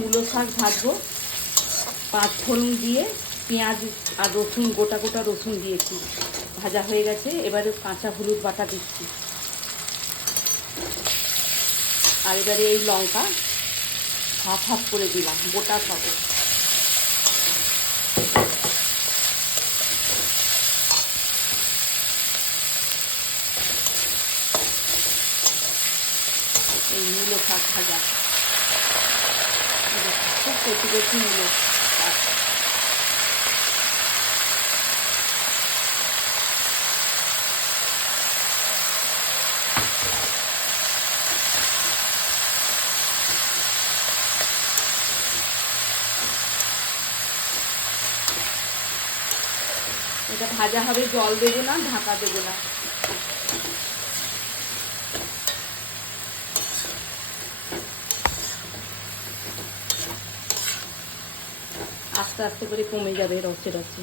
মূলো শাক ভাজবো, 5 ফোড়ন দিয়ে পেঁয়াজ আর রসুন, গোটা গোটা রসুন দিয়েছি, ভাজা হয়ে গেছে। এবারে কাঁচা হলুদ বাটা দিচ্ছি, আর এবারে এই লঙ্কা হাফ হাফ করে দিলাম, গোটা খাবো। এই মূলো শাক ভাজা খুব কচি কচি মূলো শাক। এটা ভাজা হবে, জল দেবো না, ঢাকা দেবো না। আস্তে আস্তে করে কমে যাবে রসে রসে।